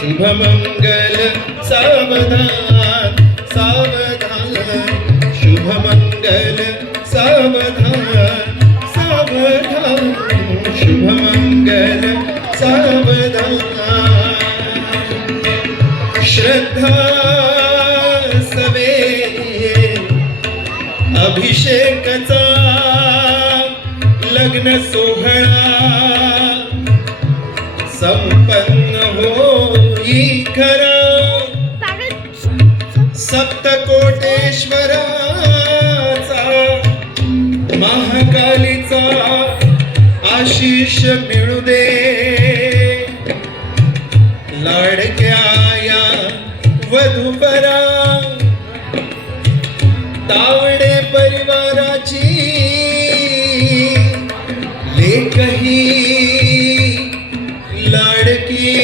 शुभमंगल सावधान सावधान। शुभमंगल सावधान सावधान। शुभमंगल सावधान। श्रद्धा सवे अभिषेकचा लग्न सोहळा। सप्तकोटेश्वराचा महाकालीचा आशीष मिळू दे. लाडक्या या वधूपरा तावडे परिवाराची लेखही लाडकी.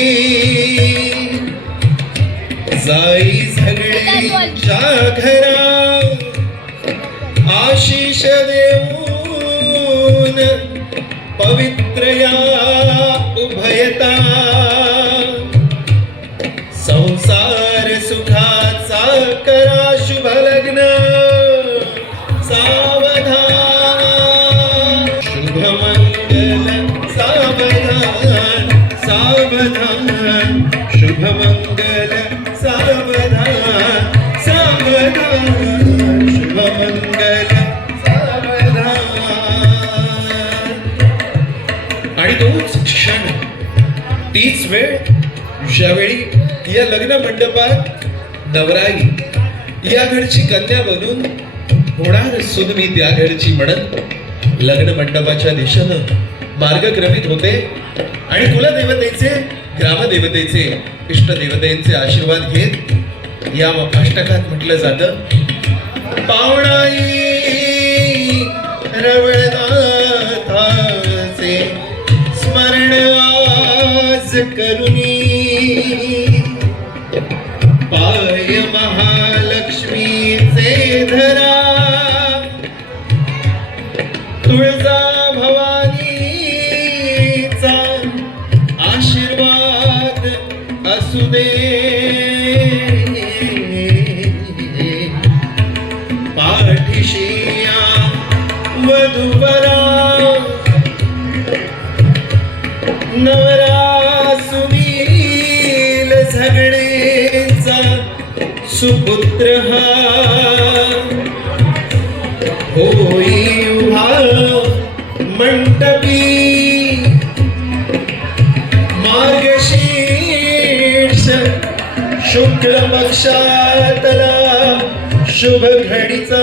जाई झगडीच्या घरा आशिष देऊन पवित्र या उभयता संसार सुखाचा करा शुभला आणि तोच क्षण तीच वेळ ज्यावेळी या लग्न मंडपात नवराई या घरची कन्या बनून होणार सुन मी त्या घरची म्हणत लग्न मंडपाच्या दिशेनं मार्गक्रमित होते. आणि कुलदेवतेचे ग्रामदेवतेचे इष्टदेवतेचे आशीर्वाद घेत या अष्टकात म्हटलं जातं पावणाई रवळनाथाचे स्मरण आज करुणी पाय महालक्ष्मीचे धरा तुळजा नवरा सुनील झगडेचा सुपुत्र हा. होई मंडपी. मंटपी मार्गशीर्ष शुक्ल पक्षातला शुभ घडीचा.